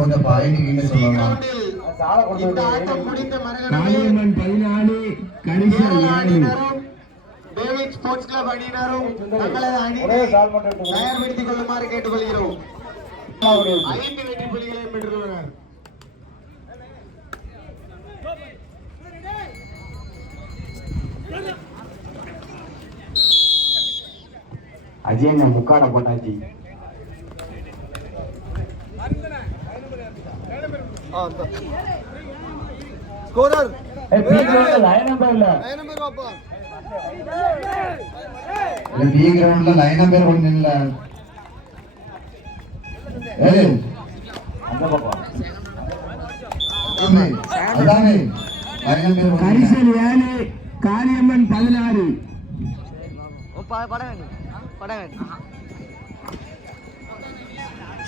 கொஞ்சம் பாயிண்ட் சொல்லலாம். காளியம்மன் 14 கரிசல் 7 டேவிட் ஸ்போர்ட்ஸ் கிளப் அணியினரும் தங்களது அணியை தயார்படுத்திக் கொள்ளுமாறு கேட்டுக்கொள்கிறோம். 5 வெற்றி புள்ளிகளை பெற்றுள்ளனர். அஜய் முக்காட போட்டாச்சு. ஸ்கோரர் லைன் நம்பர் ஒண்ணு இல்ல. கரிசல் 7 Kaliamman 16.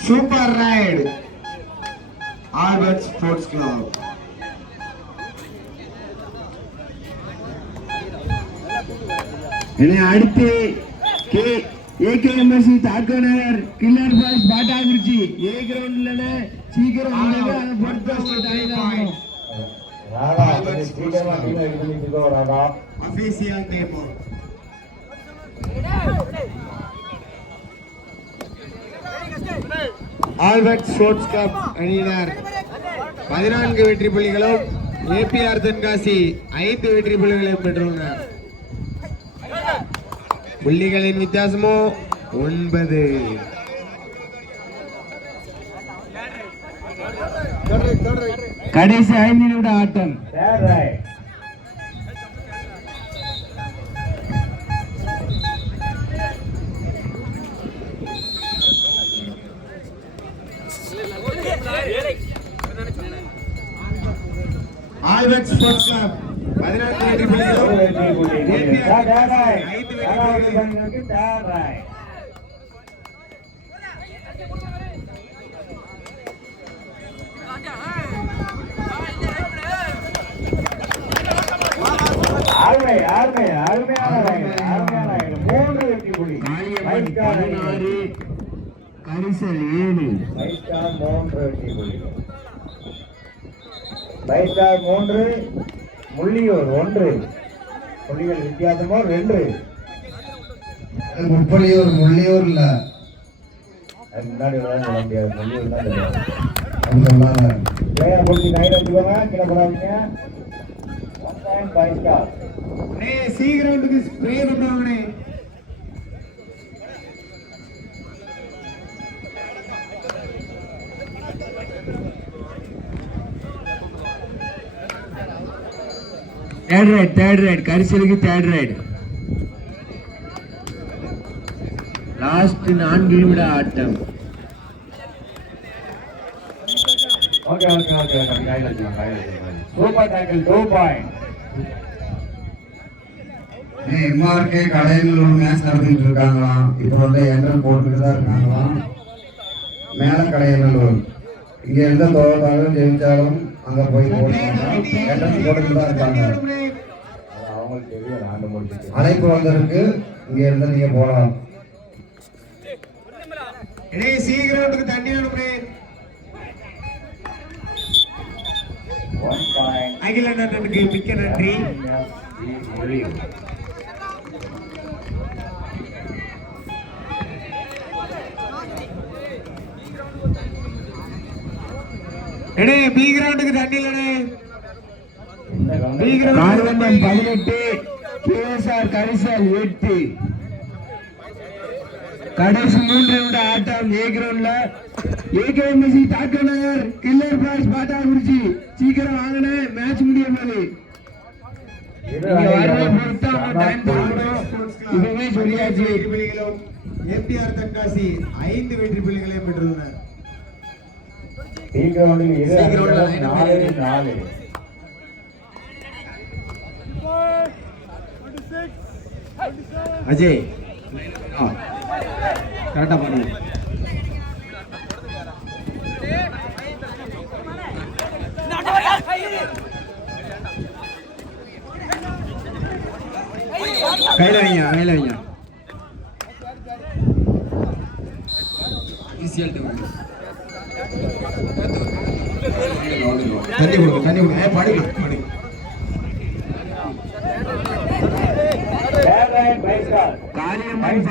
Super ride Albert sports club. இனி அடுத்து ஏகேஎம்எஸ்சி தாக்கநகர் கில்லர் பாய்ஸ் பாட்டாங்குறிச்சி ஏ கிரவுண்ட்ல சீக்கிரம் official table. Albert sports club அணியினர் 14 வெற்றி புள்ளிகளும் ஏபிஆர் தென்காசி 5 வெற்றி புள்ளிகளையும் பெற்றுள்ளனர். புள்ளிகளின் வித்தியாசமோ 9. கடைசி 5 நிமிட ஆட்டம். ஆல்பர்ட் ஸ்போர்ட்ஸ் கிளப் 14 வெற்றி புள்ளிகளும் கரிசல் 7 பைஸ்டார் 3 முள்ளியூர் 1. புள்ளிகள் வித்தியாசமோ 2. முப்பள்ளியூர் முள்ளியூர் இல்ல முன்னாடி முடியாது. முள்ளியூர் தான் தெரியாது. பிளேயர் போட்டு கையில வச்சுக்கோங்க, கீழே போடாதீங்க. 1 பாயிண்ட் பைஸ்டார். சி கிரவுண்டுக்கு ஸ்ப்ரே பண்ணுவாங்கண்ணே. தேர்ட் ரைட் கரிசலுக்கு தேர்ட் ரைட். லாஸ்ட் 4 நிமிட ஆட்டம். ஓகே கையில வச்சுக்கோங்க. Super tackle 2 point. எம்ஆர்கே கடையில் ஒரு மேட்ச் நடத்திட்டு இருக்காங்களாம். இப்போ வந்து என்ட்ரல் போட்டுட்டு தான் இருக்காங்களாம். மேல கடையநல்லூர் இங்க எந்த தோத்தாலும் ஜெயிச்சாலும் அங்க போய் என்ட்ரன்ஸ் போட்டுட்டு தான் இருக்காங்க. அவங்களுக்கு தெரியும் ஆண்டு முடிச்சு. அழைப்பு வந்திருக்கு, இங்க இருந்து நீங்க போகலாம். சி கிரவுண்டுக்கு தண்ணி அனுப்புறே. 1 பாயிண்ட். அகிலண்ணனுக்கு மிக்க நன்றி. பி கிரவுண்டுக்கு தண்ணி இல்லனே. காளியம்மன் 18 கேஎஸ்ஆர் கரிசல் 8. கடைசி 3 நிமிட ஆட்டம். ஏ கிரவுண்ட்ல ஏகேஎம்எஸ்சி தாக்கநகர் கில்லர் பாய்ஸ் பாட்டாங்குறிச்சி சீக்கிரம் வாங்கினே, மேட்ச் முடியும் போது நீங்க வரவே பொறுத்தா டைம் தரணும். இப்பவே சொல்லியாச்சு. ஏபிஆர் தென்காசி 5 வெற்றி புள்ளிகளையும் பெற்றுள்ளனர். சி கிரவுண்டில் 4. அஜய் கரெக்டா பாருங்க. கையில வைங்க. ஈஸியா தண்ணி கொடுங்க படுங்க காளியம்மன்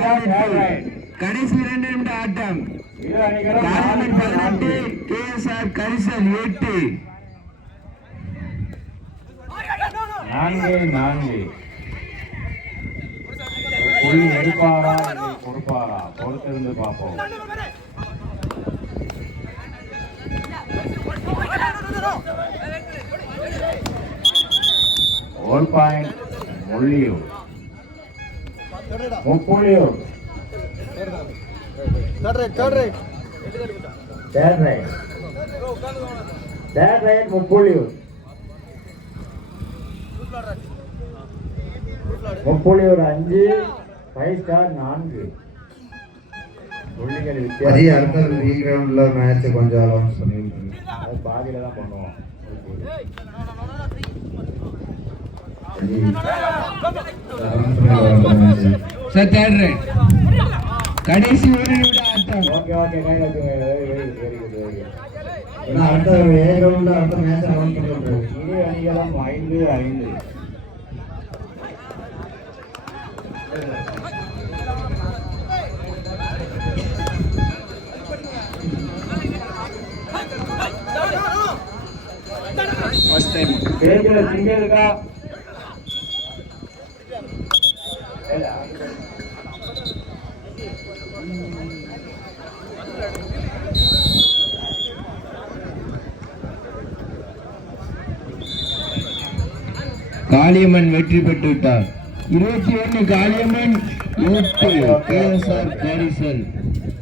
கடைசி 2 நிமிட ஆட்டம். காளியம்மன் 18, KSR கரிசல் 8. 4 புள்ளி எடுப்பாரா இல்லை கொடுப்பாரா பொறுத்திருந்து பார்ப்போம். One point முள்ளியூர் முப்புள்ளியூர் third right முப்புள்ளியூர் முப்புள்ளியூர் 5 5 star 4 புள்ளிகள் அதே வித்தியாசம். அடுத்த ரீகிரவுண்ட்ல மேட்ச் கொஞ்சம் அலௌன்ஸ் பண்ணிருக்கீங்க. அது பாதியில தான் பண்ணுவோம். சார் தேர்ட் ரைட் கடைசி 1 நிமிட ஆட்டம். ஓகே கையில வச்சுங்க. Very good. ஏன்னா அடுத்த ஏ கிரவுண்ட்ல அடுத்த மேட்ச் அலௌன்ஸ் பண்றோம். இரு அணிகளும் 5-5. ஃபர்ஸ்ட் டைம் பேஜ்ல சிங்கிள் இருக்கா? காளியம்மன் வெற்றி பெற்று விட்டார். 21 காளியம்மன் 8 KSR கரிசல்.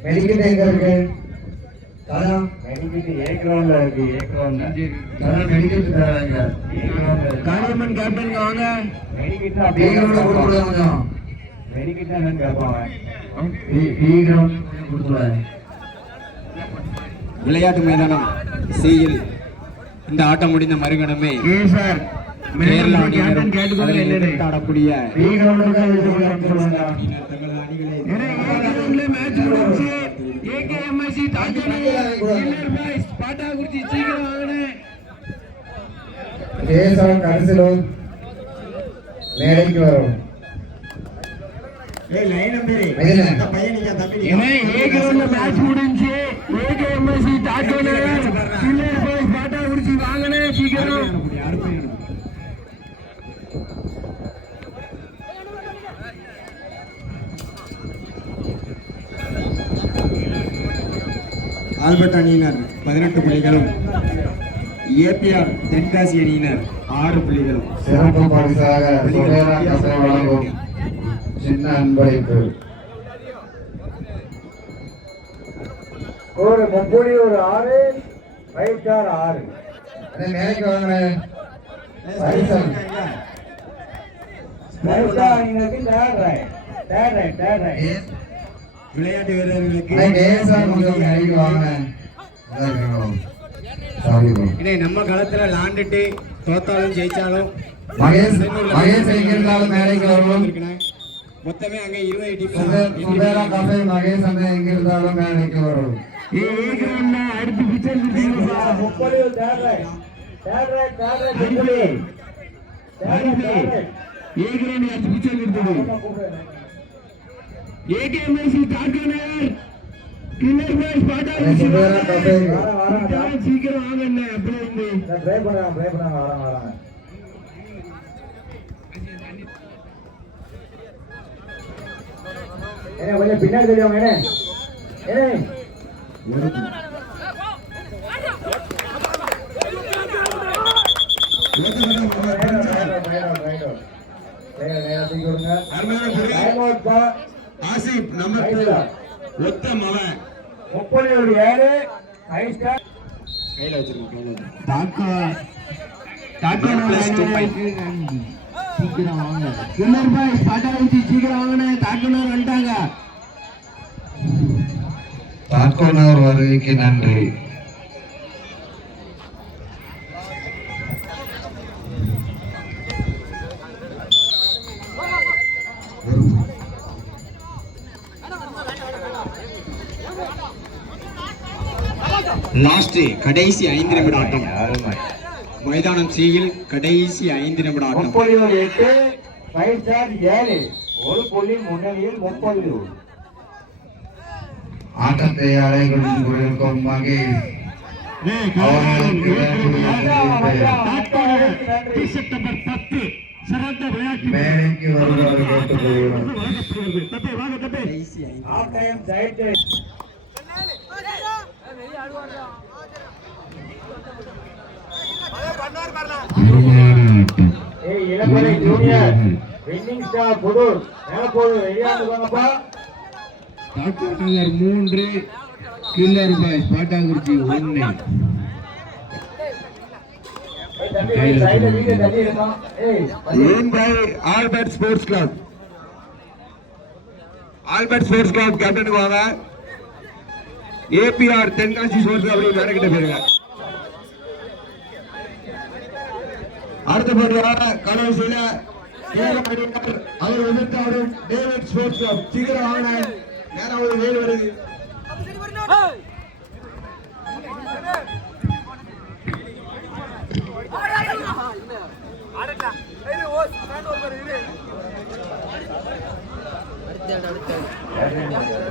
மெடிக்கல் எங்க இருக்கு? தானா மெடிக்கிட்டு ஏ கிரவுண்ட்ல இருக்கு. தானா மெடிக்கல் தராங்க. காளியம்மன் கேப்டன் வாங்க. மெடிக்கிட்டு பி அப்படியே கிரவுண்ட்ல கொடுத்துடுங்க கொஞ்சம். மெடிக்கிட்டு என்னன்னு கேட்பாங்க. பி கிரவுண்ட் கொடுத்துடுங்க. விளையாட்டு மைதானம் சியில் இந்த ஆட்டம் முடிந்த மறுகணமே KSR கேரளா கேப்டன் கேட்டுக்கோங்க என்னன்னு. ஆடக்கூடிய பி கிரவுண்ட்ல கொடுத்துடுங்க. தங்களது அணிகளை மேட்ச் முடிஞ்சு AKMC தாக்கனே கில்லர் பாய்ஸ் பாட்டாகுறிச்சி சீக்கிரம் வாங்கனே. கேசவன் கரிசலும் மேடைக்கு வரும். ஏன்னா A கிரவுண்ட்ல மேட்ச் முடிஞ்சு AKMC தாக்கனே கில்லர் பாய்ஸ் பாட்டாகுறிச்சி வாங்கனே சீக்கிரம். ஆல்பர்ட் அணியினர் 18 புள்ளிகளும் ஏபிஆர் தென்காசி அணியினர் 6 புள்ளிகளும். சிறப்பு பரிசாக சுவேரா கசை வழங்கும் சின்ன அன்பளிப்பு. ஒரு முப்புள்ளியூர் 6 5 ஸ்டார் 6. மேடைக்கு வாங்கினேன் பரிசல். 5 ஸ்டார் அணியினருக்கு தேர்ட் ரைட். விளையாட்டு வீரர்களுக்கு கேசவன் கொஞ்சம் மேடைக்கு வாங்கினேன். Sorry bro. இதே நம்ம களத்துல விளாண்டுட்டு தோத்தாலும் ஜெயிச்சாலும் மகேஷ் எங்கிருந்தாலும் மேடைக்கு வருவோம். மொத்தமே அங்க 20 டீம். சுவேரா கசை மகேஷ் அண்ணன் எங்கிருந்தாலும் மேடைக்கு வரும். A கிரவுண்ட்ல அடுத்து பிச்சர் விட்டுருப்பா. Muppulliyur third right Muppulliyur. A ground அடுத்து பிச்சர் விட்டுடு. AKMC தாக்கனே கில்லர் பாய்ஸ் பாட்டாகுறிச்சி சுவேரா கசை சீக்கிரம் வாங்கண்ணே. அப்படியே இருந்து ட்ரை பண்ணாங்க வராங்க. ஏன்னா கொஞ்சம் பின்னாடி தெரியும். ஆசிப் நமக்கு ஒத்த மவன் முப்புள்ளியூர் 7 5 ஸ்டார். கையில வச்சிருக்கோம். சீக்கிரம் வாங்க. கில்லர் பாய்ஸ் பாட்டாகுறிச்சி சீக்கிரம் வாங்கண்ணே. தாக்குனர் வந்துட்டாங்க. தாக்கோனவர் வருகைக்கு நன்றி. லாஸ்ட் கடைசி 5 நிமிட ஆட்டம். அருமை. மைதானம் சியில் கடைசி 5 நிமிட ஆட்டம். முப்பொலியூர் 8 5 ஸ்டார் 7 ஒரு புள்ளி முன்னணியில் முப்பொலியூர். ஆட்டத்தை அலைகொடுத்துக் கொண்டிருக்கும் மகேஷ் அவர்களுக்கு செப்டம்பர் 10 சிறந்த விளையாட்டு மேலைக்கு வருவார்கள் கேட்டுக்கொள்கிறோம். Half time side Ilambarai junior winning star Pudur மேலப்போது வெளியாண்டு போங்கப்பா. Doctor Nagar 3 killer boys Pattankurichi 1. Albert sports club. Albert sports club captain வாங்க. ABR Tenkasi sports club manager பேருங்க. அடுத்த போட்டியாக கடைசியில அவர் எதிர்த்தாடும் டேவிட் ஸ்போர்ட்ஸ் கிளப். சீக்கிரம் வாங்க, நேரம் ஒரு வேறு வருது.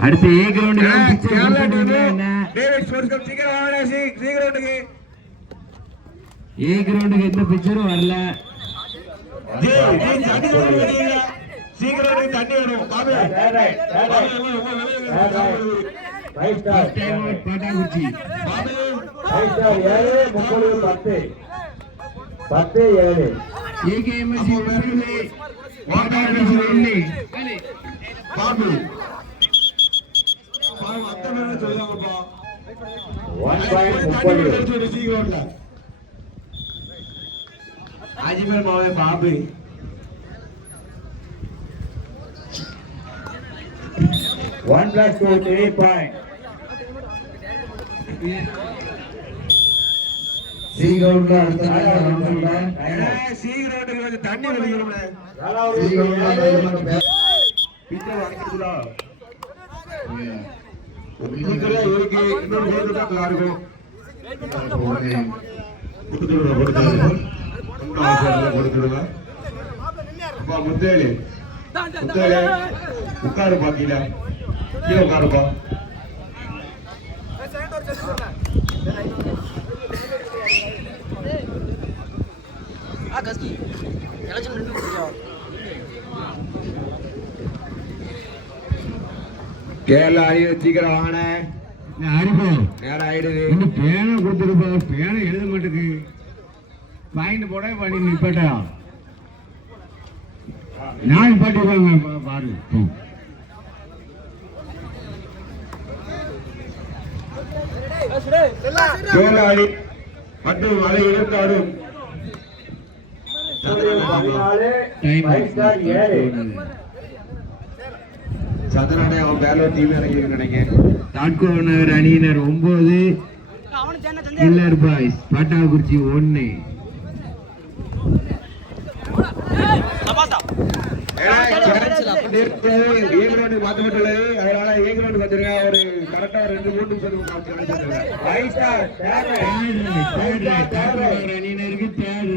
அடுத்து A ground David sports club சீக்கிரம் வாங்க, சீக்கிரத்துக்கு ஏ கிரவுண்டுக்கு எந்த பிக்சரும் வரல. சீக்கிரம் தண்ணி வரும். பாட்டாங்குறிச்சி 10-7 ஏகேஎம்எஸ்சி பாட்டாங்குறிச்சி 1. பாபு அத்தை மேல சொல்லுவாங்கப்பா. 1.30 சீக்கிரம் அஜிமேல் மாவே பாபு 1+2 3 point. சி கிரவுண்ட்ல அடுத்த ரவுண்ட்ல சீக்கிரம் வந்து தண்ணி வெளியிடும்ல. சி கிரவுண்ட்ல பிச்சை வாங்கிடுதா இதுக்குள்ள இருக்கு. இன்னொரு பேர் தான் நல்லா இருக்கும். கொடுத்துடுங்க. முத்தேலு உட்காரு பாக்கீல கீழே உட்காருப்பா. கேரளா அணியை சீக்கிரம் வாங்கின நேரம் ஆயிடுது. பேனை கொடுத்துருப்பா, பேனை எழுத மாட்டேங்குது. பாயிண்ட் போட பண்ணி நிப்பட்டா நான் பாட்டிருப்பாங்க பாரு. கேரளா அணி மற்றும் அதை எதிர்த்தாடும் 14-5-7 சந்திரனே அவன் பேர்ல டீம் இறங்கி நினைக்கிறேன். தாட்கோ நகர் அணியினர் 9 கில்லர் பாய்ஸ் பாட்டாங்குறிச்சி 1. மாத்தப்பட்டுள்ளது. அதனால ஏ கிரவுண்ட் வந்துருங்க. ஒரு கரெக்டா 2-3 அணியினருக்கு தேர்ட்.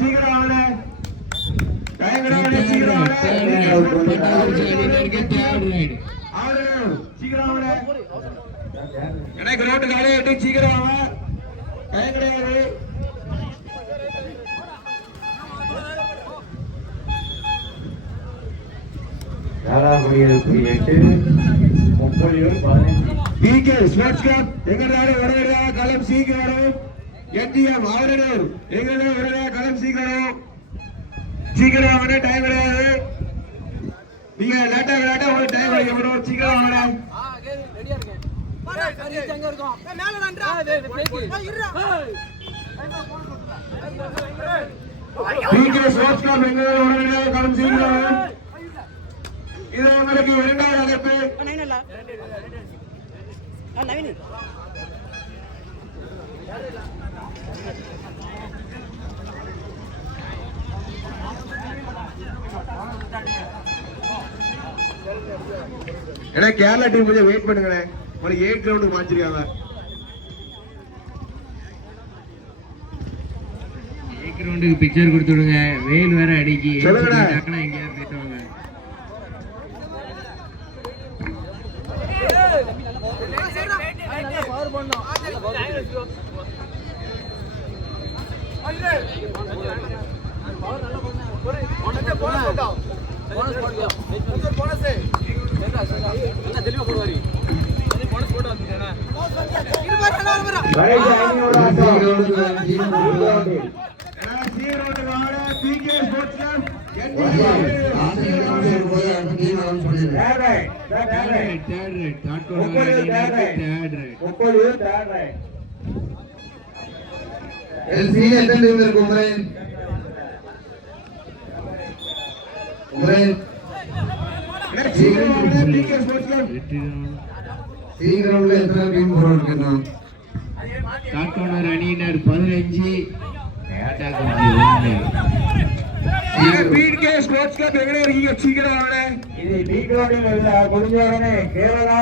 சீக்கிரம் வாங்க. எனக்கு ரோட்டு காலையை விட்டு சீக்கிரம் வாங்க. டைம் கிடையாது. பிகே ஸ்போர்ட்ஸ் கிளப் எங்களுடைய வருகிறதா களம் சீக்கிரம். என்டிஎம் ஆவரனூர் எங்களுடைய வருகிறதா களம் சீக்கிரம். சீக்கிரம் வாங்க, டைம் கிடையாது. நீங்க லேட்டா ஒரு டைம் கிடைக்கப்படும். சீக்கிரம் வாங்க. பிகே ஸ்போர்ட்ஸ் கிளப் எங்களுடைய வருகிறதா களம் சீக்கிரம். இது உங்களுக்கு இரண்டாவது அழைப்பு. ஏன்னா கேரளா டீம் கொஞ்சம் வெயிட் பண்ணுங்களேன், உங்களுக்கு 8 ரவுண்டுக்கு மாற்றிருக்காங்க. பேக்ரவுண்டுக்கு பிக்சர் கொடுத்துடுங்க, வெயில் வேற அடிக்கி சொல்லுங்கடா. டக்குனு எங்கேயாவது போயிட்டு வாங்க. கடைசி 5 நிமிட ஆட்டம். சி ரவுண்டுக்கு வாங்க, PK sports club Third right, third right. Third right dot code முப்பது third right. Third right 30 third right. LC எத்தனை டீம் இருக்கு உமரேன்? உமரேன் சீக்கிரம் வாங்க, பிகே ஸ்போர்ட்ஸ் கிளப். சீக்கிரம்ல எத்தனை டீம் போறோம் இருக்குன்னா டாட் கோட் அணியினர் 15 அட்டாக் 1. பிகே ஸ்போர்ட்ஸ் கிளப் எங்க இருக்கீங்க? சீக்கிரம் வாங்க. இது பி கிரவுண்டில் முடிஞ்ச உடனே Kerala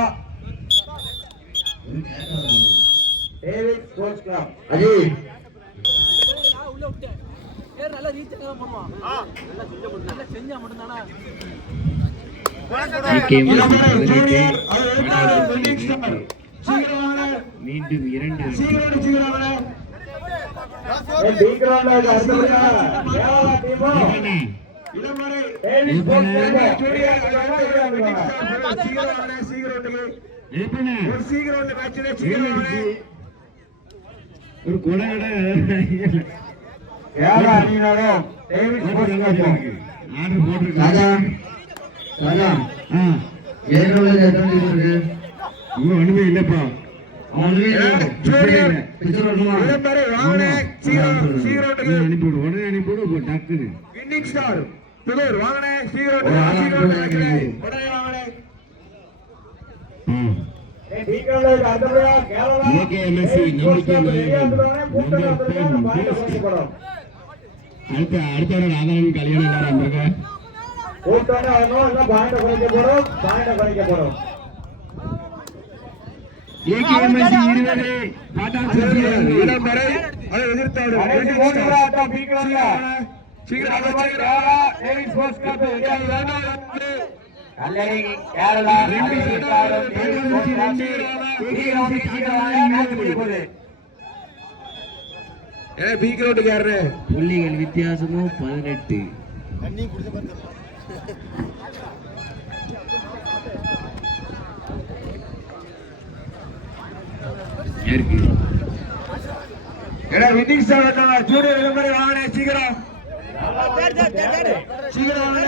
David sports club. Ajay junior அது ரெண்டாவது வின்னிங் ஸ்டார். சீக்கிரம் வாங்க, மீண்டும் 2 சீக்கிரம் சீக்கிரம் வாங்க. பி கிரவுண்டில் அடுத்தபடியா கேரளா டீமும் Ilamalai David sports club. Junior winning star. சீக்கிரம் வாங்க, சீக்கிரம் ஒரு சீக்கிரம் மேட்ச்ல சீக்கிரம் வாங்க. ஒரு கொடகட கேரளா அணியினரும் டேவிட் ஸ்போர்ட்ஸ் கிளப்பும். ஆர்டர் போட்டுருக்காங்க. ராஜா ராஜா ஏற்கனவே எத்தனை டீம் இருக்கு? இன்னும் ஒண்ணுமே இல்லப்பா. ஜூனியர் பிக்சர் வரணுமா? இளமலை வாங்க, சீக்கிரம் சீக்கிரம் அனுப்பிவிடு, உடனே அனுப்பிவிடு டக்குன்னு. வின்னிங் ஸ்டார் புதூர் வாங்க, சீக்கிரம் உடனே வாங்க. பி கிரவுண்டில் அடுத்தபடியா Kerala AKMSC David sports club நம்பிக்கை ரெடியா இருக்கிறவங்க கூட்டம் நடத்துறதுக்கு பாயிண்ட் குறைக்கப்படும். அடுத்த ராதாரன் கல்யாணம் எல்லாரும் வந்திருக்க. கூட்டம் வரணும், இல்லை பாயிண்ட் குறைக்கப்படும், பாயிண்ட் குறைக்கப்படும். AKMSC 20 பாட்டாளி இளமலை அதை எதிர்த்தாரு. கடைசி 3 நிமிட ஆட்டம் பி கிரவுண்டில். சீக்கிரம் அடுத்தபடி கேரளா டேவிட் ஸ்போர்ட்ஸ் கிளப் ரெடியா இருக்கிறாங்க. கல்லறை கேரளா அபிஷேகாரும் டேவிட் ஸ்போர்ட்ஸ் கிளப் சீக்கிரம் வாங்க, மேட்ச் முடிய போகுது. பி கிரவுண்டுக்கு யாரு? புள்ளிகள் வித்தியாசமும் 18. யாருக்கு? வின்னிங் ஸ்டார் வந்தாங்க. ஜூனியர் இளமலை வாங்க, சீக்கிரம் சீக்கிரம் வாங்க.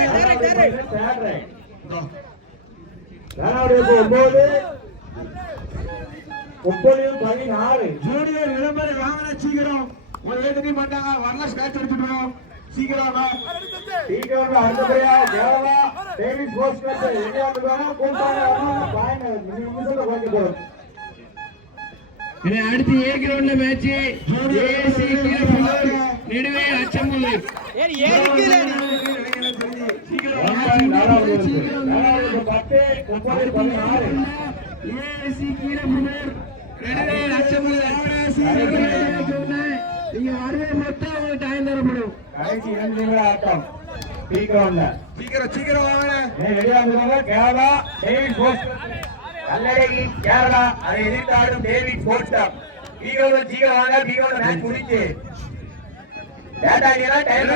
கேரளாவுடைய 9 30 16. ஜூனியர் இளமலை வாங்க, சீக்கிரம் ஒரு ஏற்றி மாட்டாங்க. வரல ஸ்கேட்ச் எடுத்துட்டோம். சீக்கிரம் வாங்க. பி கிரவுண்டில் அடுத்தபடியா கேரளா டேவிட் ஸ்போர்ட்ஸ் கிளப் ரெடியா இருக்கிறாங்க. கூட்டம் வரணும், பாயிண்ட் நிமிஷத்துல குறைக்கப்படும். அடுத்து ஏ கிரவுண்ட்ல மேட்ச் ஏசி நெடுவே அச்சமுல்லை. நாலாவது 10 30 16. ஏசி கீரபுதூர் நெடுவே அச்சமுல்லை. நீங்க வரவே மொத்தம் உங்களுக்கு டைம் தரப்படும். கடைசி 2 நிமிட ஆட்டம் பி கிரவுண்ட்ல. சீக்கிரம் சீக்கிரம் வாங்க. ரெடியா இருக்கிறாங்க கேரளா டேவிட் ஸ்போர்ட்ஸ் கல்லறை கேரளா அதை எதிர்த்தாடும் டேவிட் ஸ்போர்ட்ஸ் கிளப். பி கிரவுண்ட்ல சீக்கிரம் வாங்க, பி கிரவுண்ட்ல மேட்ச் முடிச்சு. டேட்டா டைம்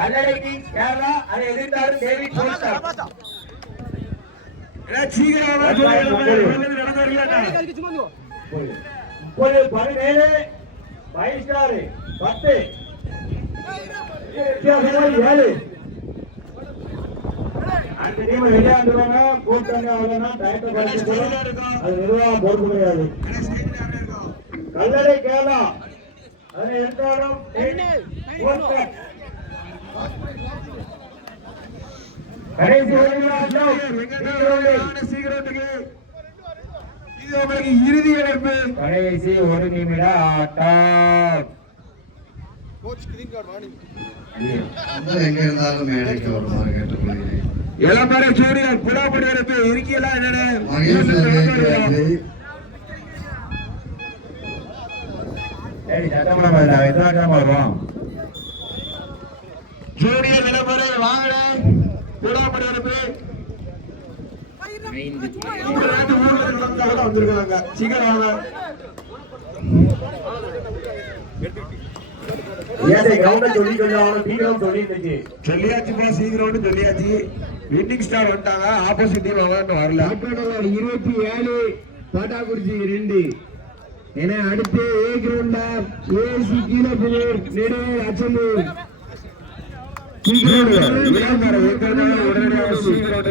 கல்லறைக்கு கேரளா அதை எதிர்த்தாடும் டேவிட் ஸ்போர்ட்ஸ் கிளப். சீக்கிரம் வாங்க. இப்போது 17 5 ஸ்டார் 10 7. அந்த டீம் வெளியே வந்துருவாங்க. கூட்டாங்க அவ்வளவுதான் டயத்தை படிச்சுக்கணும். அது நிர்வாகம் பொறுப்பு கிடையாது. கல்லறை கேரளா அதை எந்தாலும் கடைசி 1 நிமிடம் சீக்கிரத்துக்கு இது உங்களுக்கு இறுதி இழப்பு. கடைசி 1 நிமிட ஆட்டம். எங்க இருந்தாலும் மேடைக்கு வருமாறு கேட்டுக்கொள்கிறேன். இளம்பரை சூரியன் புறாப்படி வரப்பு இருக்கலாம் என்னன்னு மகேஸ்வர் வெற்றி. ஜூனியர் இளம்பரை வாங்கல புறாப்படி வரப்பு வந்திருக்காங்க. சீக்கிரம் வாங்க. சொல்லியாச்சுப்பா சீக்கிரம் சொல்லியாச்சு. வின்னிங் ஸ்டார் வந்துட்டாங்க. ஆப்போசிட் டீம் அவங்க வரல. 27 பாட்டாக்குறிச்சி 2. ஏன்னா அடுத்து ஏ கிரவுண்ட்ல ஏசி கீழபுதூர் நெடுவேல் அச்சந்தூர் உடனடியாக சீக்கிரம்